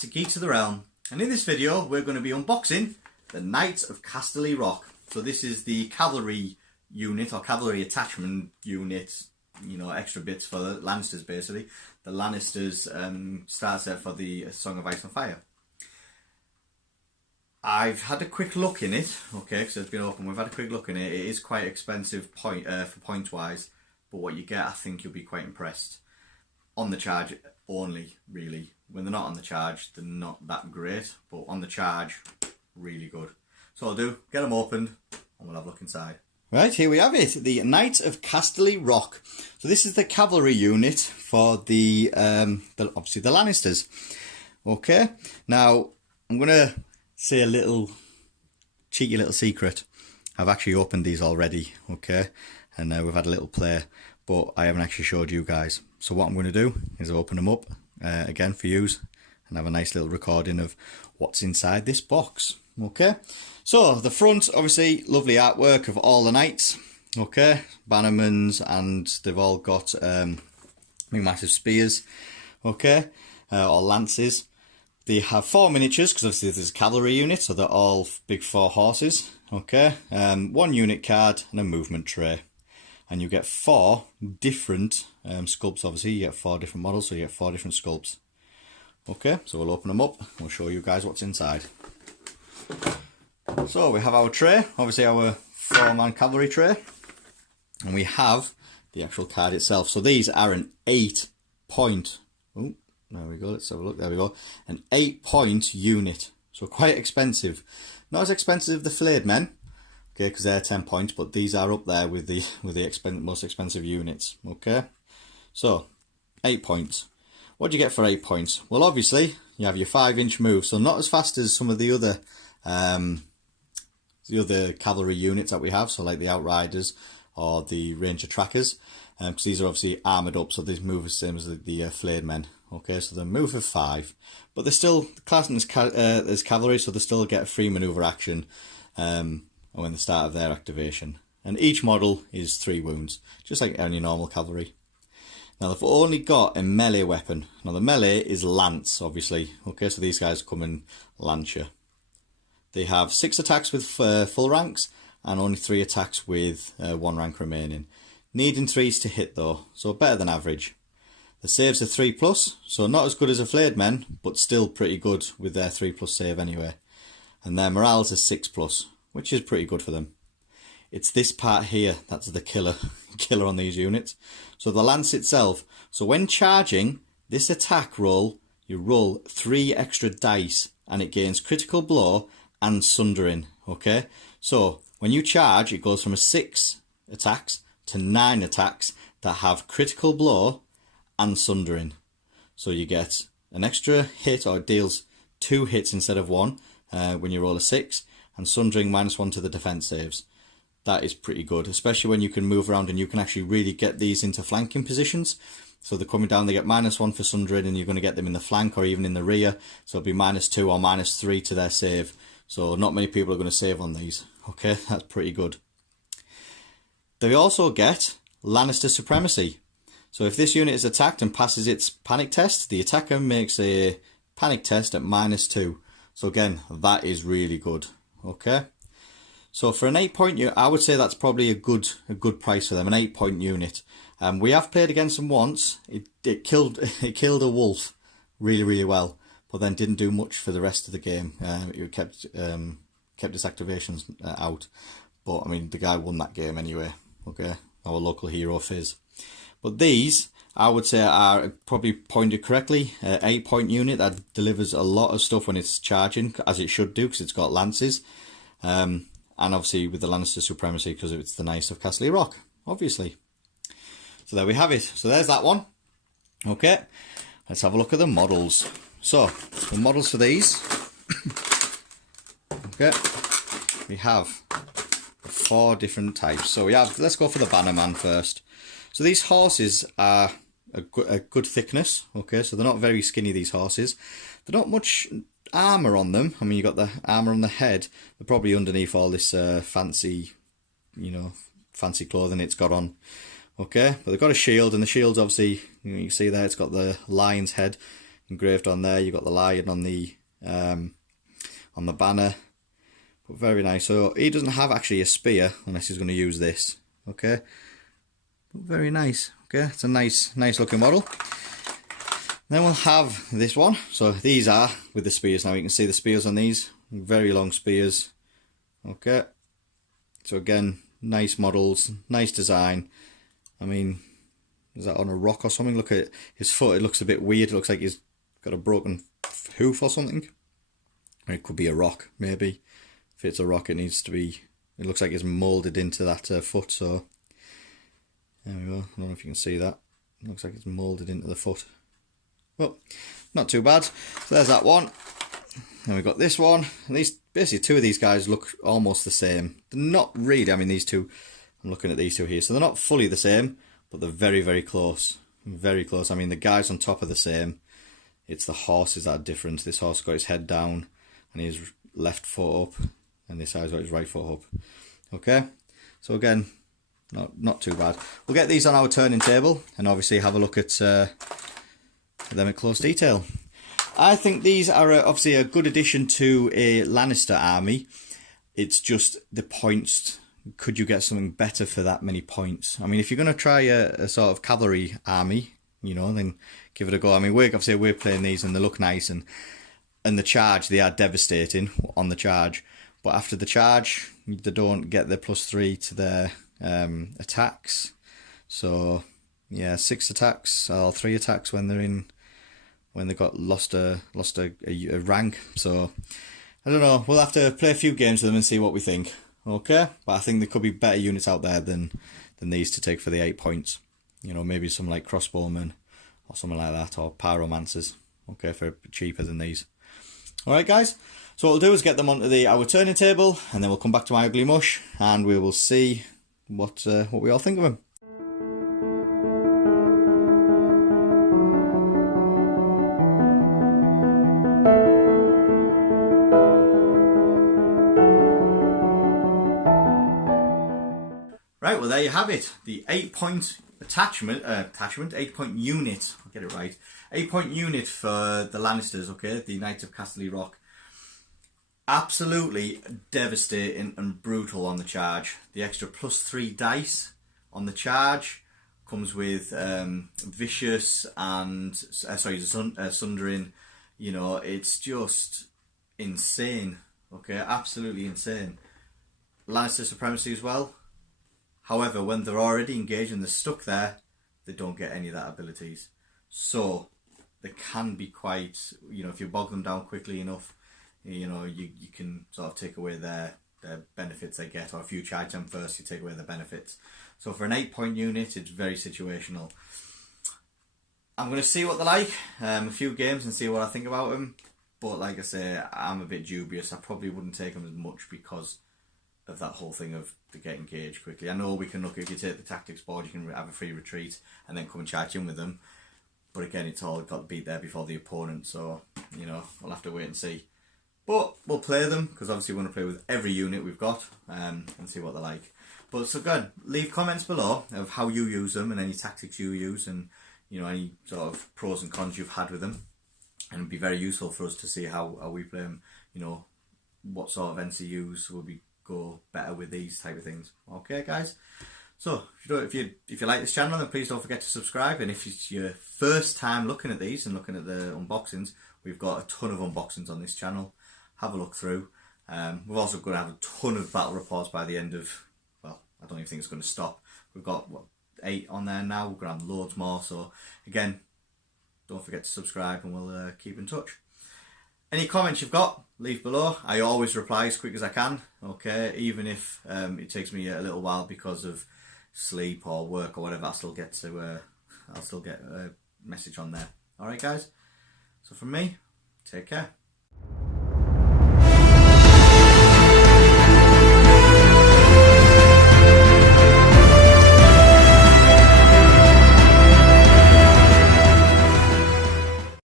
to Geeks of the Realm, and in this video we're going to be unboxing the Knights of Casterly Rock. So this is the cavalry unit, or cavalry attachment unit, you know, extra bits for the Lannisters basically. The Lannisters start set for the Song of Ice and Fire. I've had a quick look in it, okay, because it's been open. We've had a quick look in it. It is quite expensive for point wise, but what you get, I think you'll be quite impressed. On the charge only, really. When they're not on the charge, they're not that great, but on the charge, really good. So I'll do, get them opened, and we'll have a look inside. Right, here we have it, the Knights of Casterly Rock. So this is the cavalry unit for the obviously the Lannisters. Okay, now I'm going to say a little cheeky little secret. I've actually opened these already, okay, and we've had a little play, but I haven't actually showed you guys. So what I'm going to do is open them up again for you and have a nice little recording of what's inside this box. Okay, so the front, obviously lovely artwork of all the knights, okay, bannermans, and they've all got big massive spears, okay, or lances. They have 4 miniatures, because obviously this is a cavalry unit, so they're all big 4 horses, okay, 1 unit card and a movement tray. And you get 4 different sculpts, obviously. You get 4 different models, so you get 4 different sculpts. Okay, so we'll open them up. We'll show you guys what's inside. So we have our tray, obviously our 4-man cavalry tray. And we have the actual card itself. So these are an 8-point. Oh, there we go. Let's have a look. There we go. An 8-point unit. So quite expensive. Not as expensive as the flayed men. Okay, because they're 10 points, but these are up there with the most expensive units. Okay, so 8 points. What do you get for 8 points? Well, obviously you have your 5-inch move, so not as fast as some of the other cavalry units that we have, so like the Outriders or the Ranger Trackers, because these are obviously armoured up, so they move the same as the flayed men. Okay, so they move of 5, but they're still classed as cavalry, so they still get a free manoeuvre action when they start of their activation. And each model is 3 wounds, just like any normal cavalry. Now they've only got a melee weapon. Now the melee is lance, obviously. Okay, so these guys come in lancia. They have 6 attacks with full ranks and only 3 attacks with 1 rank remaining. Needing 3s to hit though, so better than average. The saves are 3+, so not as good as a flayed men, but still pretty good with their 3+ save anyway. And their morales are 6+. Which is pretty good for them. It's this part here that's the killer on these units. So the lance itself, so when charging this attack roll, you roll 3 extra dice and it gains critical blow and sundering. Okay, so when you charge, it goes from a 6 attacks to 9 attacks that have critical blow and sundering. So you get an extra hit, or it deals 2 hits instead of 1 when you roll a 6. And sundering -1 to the defense saves. That is pretty good, especially when you can move around and you can actually really get these into flanking positions. So they're coming down, they get -1 for sundering, and you're going to get them in the flank or even in the rear. So it'll be -2 or -3 to their save. So not many people are going to save on these. Okay, that's pretty good. They also get Lannister supremacy. So if this unit is attacked and passes its panic test, the attacker makes a panic test at -2. So again, that is really good. Okay, so for an 8-point unit, I would say that's probably a good price for them. An 8-point unit. We have played against them once. It killed a wolf really well, but then didn't do much for the rest of the game. It kept its activations out. But I mean, the guy won that game anyway. Okay, our local hero Fizz. But these, I would say, are probably pointed correctly. 8-point unit that delivers a lot of stuff when it's charging, as it should do, because it's got lances. And obviously with the Lannister supremacy, because it's the Knights of Casterly Rock, obviously. So there we have it. So there's that one. Okay, let's have a look at the models. So, the models for these. Okay, we have 4 different types. So we have, let's go for the Bannerman first. So these horses are a good thickness, okay, so they're not very skinny, these horses. They're not much armour on them. I mean, you've got the armour on the head. They're probably underneath all this fancy, you know, fancy clothing it's got on. Okay, but they've got a shield, and the shield's obviously, you can see there, it's got the lion's head. engraved on there. You've got the lion on the banner. But very nice. So he doesn't have actually a spear unless he's going to use this. Okay. But very nice. Okay, it's a nice looking model. Then we'll have this one. So these are with the spears. Now you can see the spears on these. Very long spears. Okay. So again, nice models, nice design. I mean, is that on a rock or something? Look at his foot. It looks a bit weird. It looks like he's got a broken hoof or something. Or it could be a rock, maybe. If it's a rock, it needs to be... It looks like it's moulded into that foot, so... There we go. I don't know if you can see that. It looks like it's moulded into the foot. Well, not too bad. So there's that one. And we've got this one. And these, basically, two of these guys look almost the same. They're not really. I mean, these two... I'm looking at these two here. So they're not fully the same, but they're very, very close. Very close. I mean, the guys on top are the same. It's the horses that are different. This horse got his head down and his left foot up. And this guy's got his right foot up. Okay. So again, not too bad. We'll get these on our turning table and obviously have a look at them in close detail. I think these are obviously a good addition to a Lannister army. It's just the points. Could you get something better for that many points? I mean, if you're going to try a sort of cavalry army, you know, then give it a go. I mean, obviously we're playing these and they look nice, and the charge, they are devastating on the charge. But after the charge, they don't get their +3 to their attacks. So yeah, 6 attacks or 3 attacks when they got lost a rank. So I don't know. We'll have to play a few games with them and see what we think. Okay, but I think there could be better units out there than these to take for the 8 points. You know, maybe some like crossbowmen or something like that, or pyromancers. Okay, for cheaper than these. All right, guys. So what we'll do is get them onto our turning table, and then we'll come back to my ugly mush, and we will see what we all think of them. Right, well there you have it. The 8-point attachment, 8-point unit. I'll get it right. 8-point unit for the Lannisters. Okay, the Knights of Casterly Rock. Absolutely devastating and brutal on the charge. The extra +3 dice on the charge comes with vicious and sundering. You know, it's just insane. Okay, absolutely insane. Lannister supremacy as well. However, when they're already engaged and they're stuck there, they don't get any of that abilities. So they can be quite, you know, if you bog them down quickly enough, you know, you can sort of take away their benefits they get, or if you charge them first, you take away their benefits. So for an 8-point unit, it's very situational. I'm going to see what they're like, a few games, and see what I think about them. But like I say, I'm a bit dubious. I probably wouldn't take them as much because of that whole thing of to get engaged quickly. I know we can look, if you take the tactics board, you can have a free retreat and then come and charge in with them. But again, it's all got to beat there before the opponent. So, you know, we'll have to wait and see. But we'll play them, because obviously we want to play with every unit we've got and see what they're like. But so good, leave comments below of how you use them and any tactics you use, and you know, any sort of pros and cons you've had with them. And it'd be very useful for us to see how we play them, you know, what sort of NCUs will be go better with these type of things. Okay, guys. So if you like this channel, then please don't forget to subscribe. And if it's your first time looking at these and looking at the unboxings, we've got a ton of unboxings on this channel. Have a look through. We've also going to have a ton of battle reports by the end of, well, I don't even think it's going to stop. We've got, what, 8 on there now. We're going to have loads more. So again, don't forget to subscribe, and we'll keep in touch. Any comments you've got, leave below. I always reply as quick as I can. Okay, even if it takes me a little while because of sleep or work or whatever, I'll still get a message on there. All right, guys. So from me, take care.